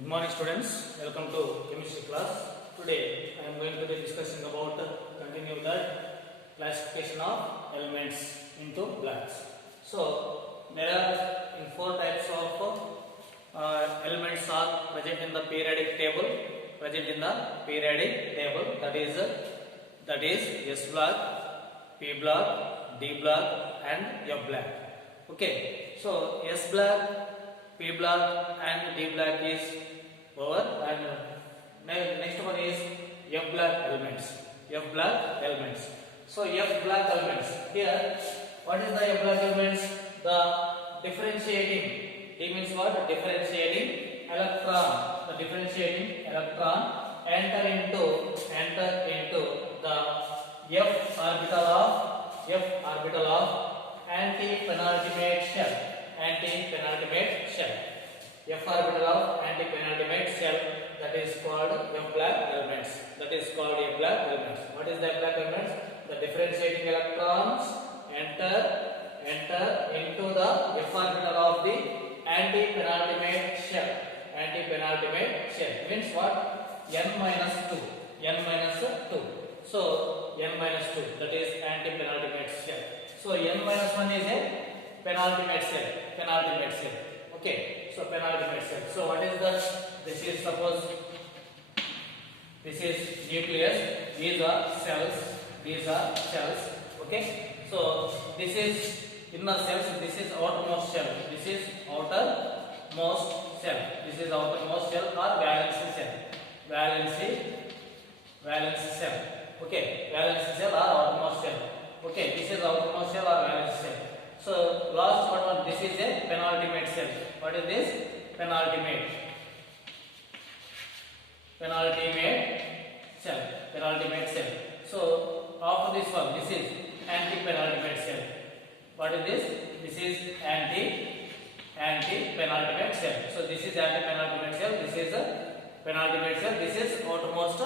Good morning students, welcome to chemistry class. Today I am going to be discussing about continue the classification of elements into blocks. So there are four types of elements are present in the periodic table. That is S block, P block, D block and F block. Okay, so S block, P block and D block is over, and next one is F block elements. So F block elements. Here, what is the F block elements? The differentiating. It means what? Differentiating electron. The differentiating electron enter into the F orbital of anti-penultimate shell. F orbital of anti-penultimate shell, that is called F block elements. What is the F block elements? The differentiating electrons enter into the F orbital of the anti-penultimate shell. Means what? N minus 2. So N minus 2, that is anti-penultimate shell. So N minus 1 is a penultimate cell. Okay, so penultimate cell. So what is that? This is, suppose this is nucleus, these are cells. Okay, so this is inner cells, this is outermost shell, or valence cell. Okay, valence cell or outermost shell. Okay, this is outermost shell or valence cell. So last one, this is a penultimate cell. What is this? Penultimate cell. So after this one, this is anti-penultimate cell. What is this? This is anti-penultimate cell. So this is anti-penultimate cell. This is a penultimate cell. This is outermost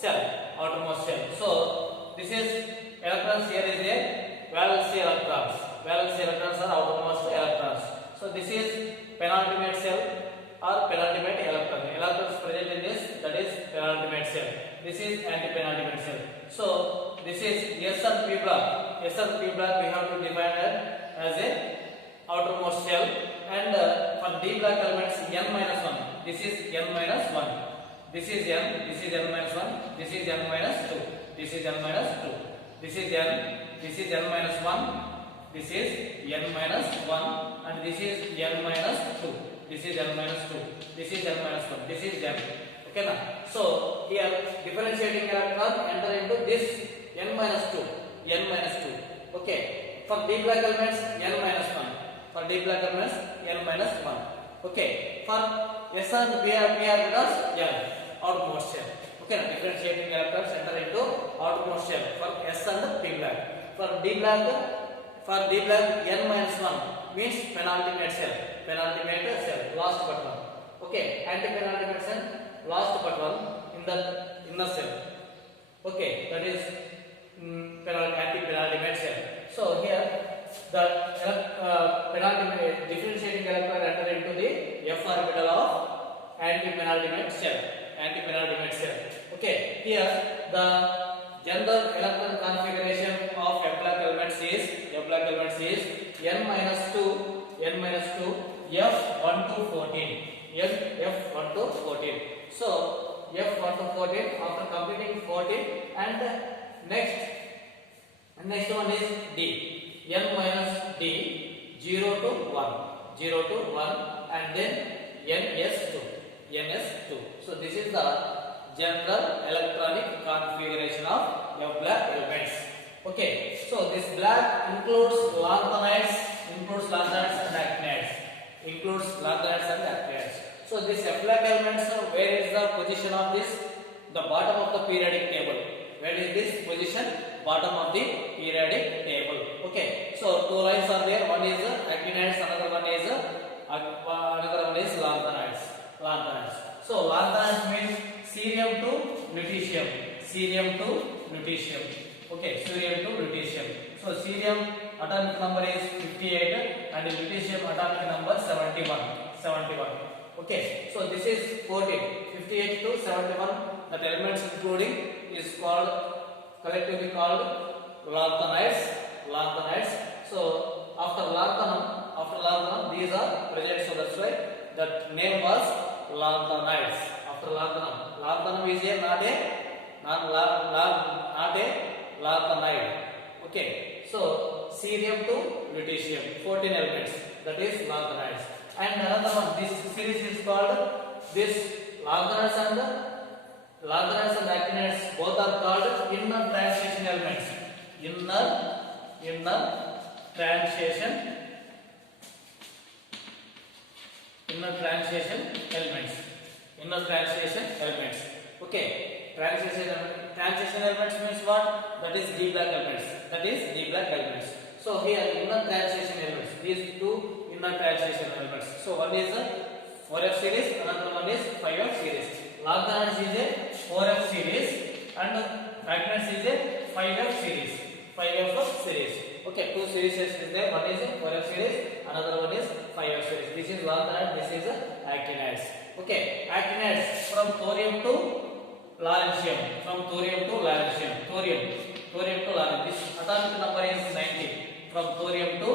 cell. So this is electrons. Here is a valence electrons. Valence electrons are outermost electrons. So this is penultimate cell or penultimate electron. Electrons present in this, that is penultimate cell. This is anti-penultimate cell. So this is S and P block. We have to define it as a outermost cell. And for D block elements, N minus 1. This is N minus 1. This is N minus 1. This is N minus 2. This is N minus 2. This is N. This is N minus 1. This is N minus 1 and this is N minus 2. This is N minus 2. This is N minus 1. This is N. Okay na? So here differentiating electron enter into this N minus 2. Okay. For D block elements N minus 1. Okay. For S and P are because N outermost shell. Okay na? Differentiating electrons enter into outermost shell for S and P block. For D block N minus 1 means penultimate cell, last but one. Okay, anti-penultimate cell, last but one in the inner cell. Okay, that is anti-penultimate cell. So here the penultimate differentiating electron enter into the F orbital of anti-penultimate cell. Okay, here the general electron configuration of F block elements is N minus 2 F1 to 14. F1 to 14. So F1 to 14 after completing 14 and next one is D. N minus D 0 to 1 and then NS2. So this is the general electronic configuration of F block elements. Okay, so this block includes lanthanides and actinides. So this F block elements, where is the position of this? The bottom of the periodic table. Where is this position? Bottom of the periodic table. Okay, so two lines are there. One is actinides, another one is lanthanides. So lanthanides means cerium to lutetium. Okay, cerium to lutetium. So cerium atomic number is 58 and lutetium atomic number 71. Okay, so this is 14, 58 to 71. That elements including is called collectively called lanthanides. Lanthanides. So after lanthanum, these are present. So that's why that name was lanthanides. After lanthanum, lanthanum is a not a lanthanide. Okay, so cerium to lutetium, 14 elements. That is lanthanides. And another one, this series is called this lanthanides and actinides both are called inner transition elements. Inner transition elements. Okay, transition elements means what? That is D black elements. So here inner transition elements. These two inner transition elements. So one is a 4F series, another one is 5F series. Lanthanides is a 4F series and actinides is a 5F series. Okay, two series is there. One is a 4F series, another one is 5F series. This is lanthanide, this is actinides. Okay, actinides from thorium to lawrencium. Thorium to lawrencium. This atomic number is 90. From thorium to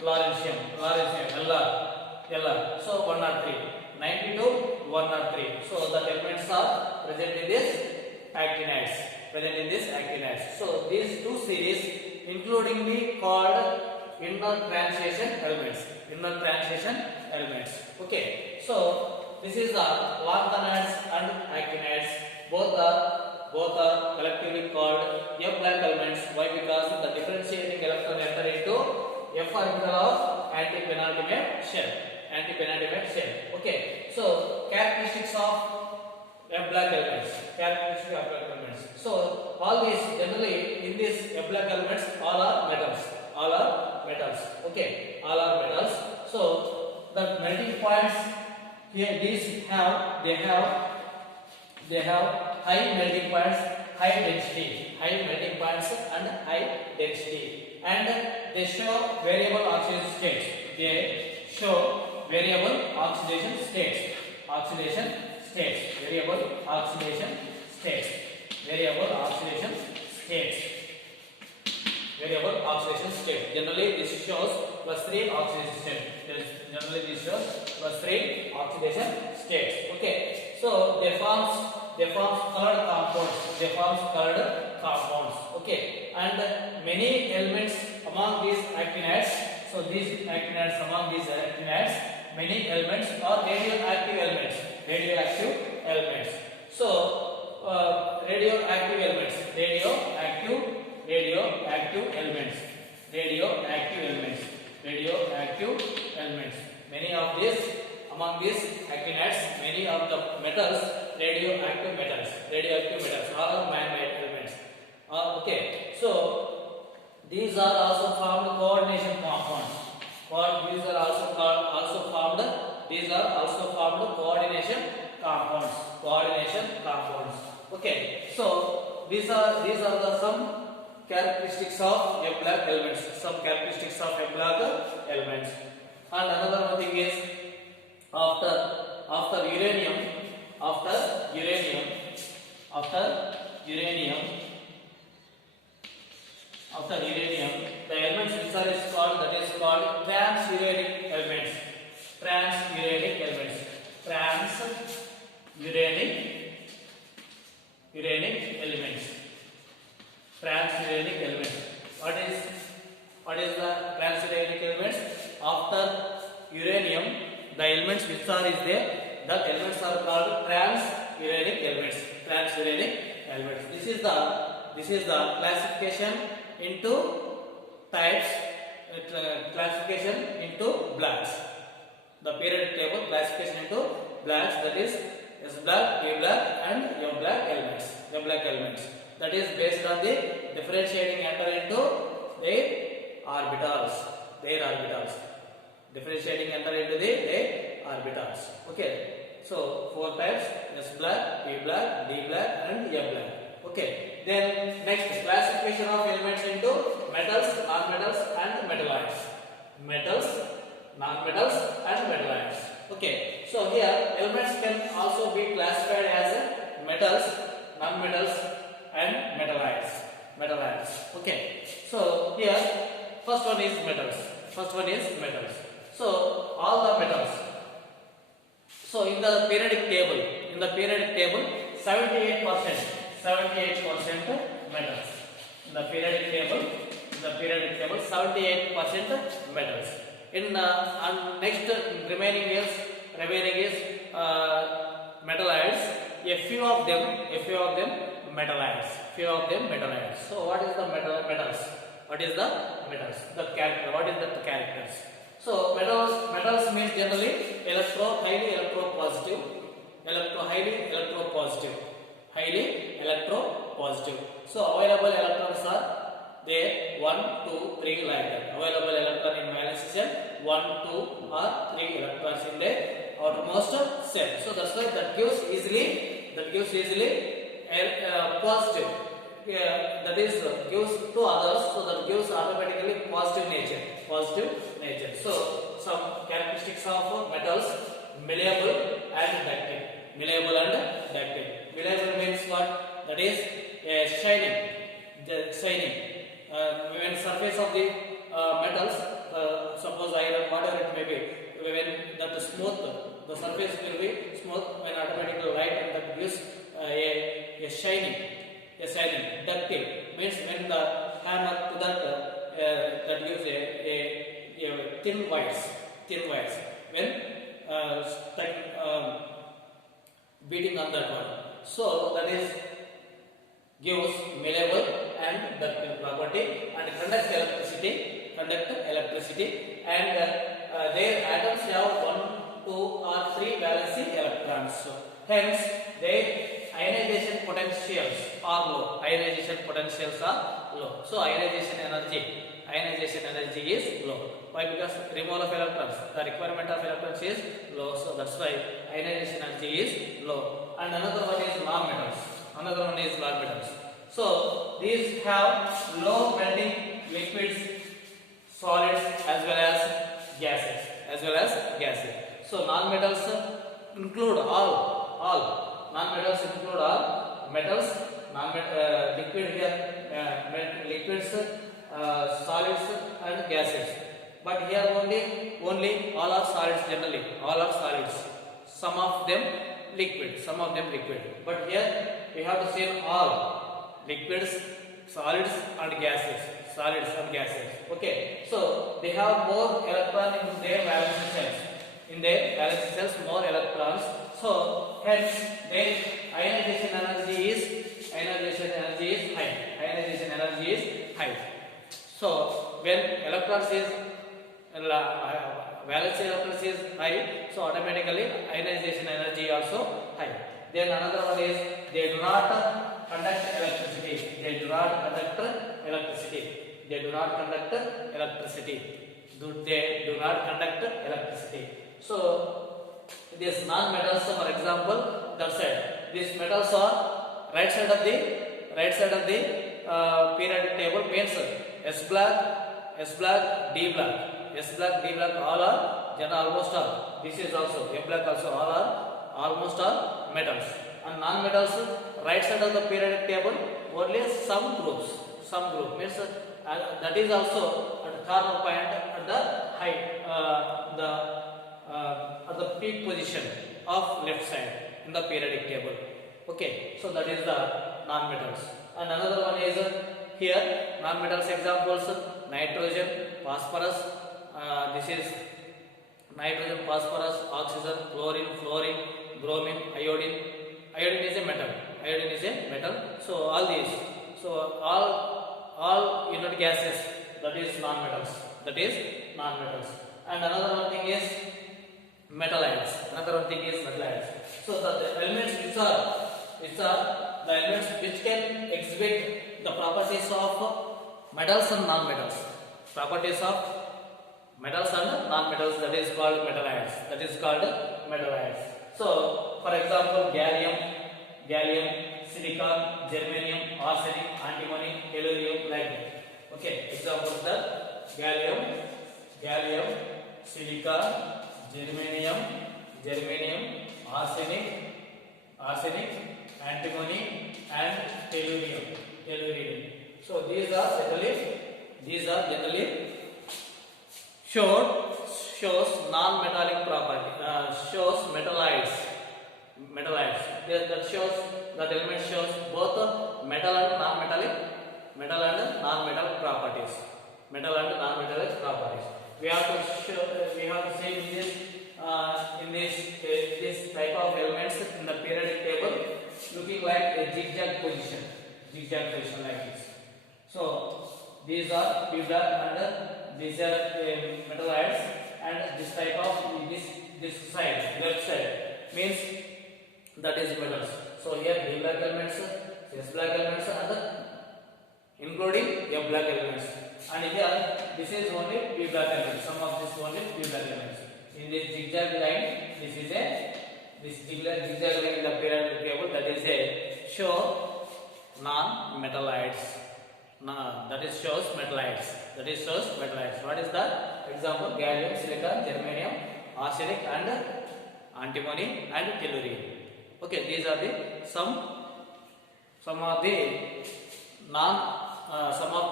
lawrencium, Lr. So 103, 90 to 103. So the elements are present in this actinides. So these two series includingly called inner transition elements. Okay, so this is the lanthanides and actinides. Both are collectively called F black elements. Why? Because the differentiating electron enter into F orbital of antipenultimate shell. Okay, so characteristics of F black elements. So all these generally in these F black elements all are metals. Okay, all are metals. So the melting points here they have high melting points, high density, and they show variable oxidation states. Generally this shows +3 oxidation states. Okay, so they forms colored compounds. Okay, and many elements among these actinides. So these actinides, many elements are radioactive elements. So radioactive elements. Many of these among these actinides, many of the metals, radioactive metals, all are man-made elements. Okay, so these are also formed coordination compounds. These are also formed coordination compounds. Okay, so these are the some characteristics of F black elements. And another one thing is after uranium, the elements which are called transuranic elements. What is the transuranic elements? After uranium, the elements which are there, the elements are called transuranic elements. This is the classification into types, classification into blacks. The periodic table classification into blacks, that is S black, P black and M black elements. That is based on the differentiating enter into their orbitals. Differentiating enter into their orbitals. Okay, so 4 types: S black, P black, D black and M black. Okay, then next classification of elements into metals, non-metals and metalloids. Okay, So here elements can also be classified as metals, non-metals, and metallites. Metallites. Okay. So here first one is metals. First one is metals. So all the metals. So in the periodic table, 78% metals. In the periodic table, 78% metals. In next remaining is metallites. A few of them metallites. So what is the metals? What is the metals? The character. What is the characters? So metals means generally highly electropositive. Highly electropositive. So available electrons are there 1, 2, 3 like that. Available electron in valence shell 1, 2 or 3 electrons in the outermost cell. So that's why that gives easily positive. That is gives to others. So that gives automatically positive nature. So some characteristics of metals: malleable and ductile. Malleable means what? That is shining. When surface of the metals, suppose iron, whatever it may be, when that smooth, the surface will be smooth. When automatically light, and that gives a shining. Ductile means when the hammer to that gives a thin wires. When beating on that one. So that is gives malleable and ductile property and conduct electricity, and their atoms have 1, 2 or 3 valency electrons. So hence their ionization potentials are low. So ionization energy is low. Why? Because removal of electrons, the requirement of electrons is low. So that's why ionization energy is low. And another one is non-metals. So these have low melting liquids, solids as well as gases. So non-metals include all. Non-metals include all metals. Liquid here, liquids, solids and gases. But here only all are solids generally. All are solids. Some of them liquid. But here we have to say all liquids, solids and gases. Okay. So they have more electron in their valence cells. More electrons. So hence their ionization energy is high. So when electrons is valence electrons is high, so automatically ionization energy also high. Then another one is they do not conduct electricity. They do not conduct electricity. So these non-metals, for example, that side. These metals are right side of the periodic table means S black, D black, all are almost all. This is also A black also, all are almost all metals. And non-metals, right side of the periodic table, only some group means that is also at the corner point at the height, at the peak position of left side in the periodic table. Okay, so that is the non-metals. And another one is here non-metals examples: nitrogen, phosphorus. This is nitrogen, phosphorus, oxygen, chlorine, fluorine, bromine, iodine. Iodine is a metal. So all these. So all unit gases, that is non-metals. And another one thing is metallites. So the elements which are the elements which can exhibit the properties of metals and non-metals. That is called metallites. So for example, gallium, silicon, germanium, arsenic, antimony, tellurium, like that. Okay, examples are gallium, silicon, germanium, germanium, arsenic, antimony, and tellurium. So these are generally shows non-metallic property, shows metalloids. That shows, that element shows both metal and non-metallic properties. We have to see this type of elements in the periodic table looking like a zigzag position like this. So these are p black and these are metalloids, and this type of this side, left side, means that is metals. So here b black elements, s black elements, and including f black elements, and here this is only p black elements. Some of this only p black elements. In this zigzag line, this zigzag line in the periodic table, that is a show non-metalloids. That is shows metalloids. What is that? Example: gallium, silicon, germanium, arsenic, and antimony, and tellurium. Okay, these are the some of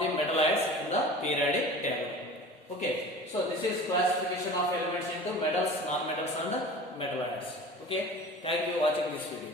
the metalloids in the periodic table. Okay, so this is classification of elements into metals, non-metals, and metalloids. Okay, thank you for watching this video.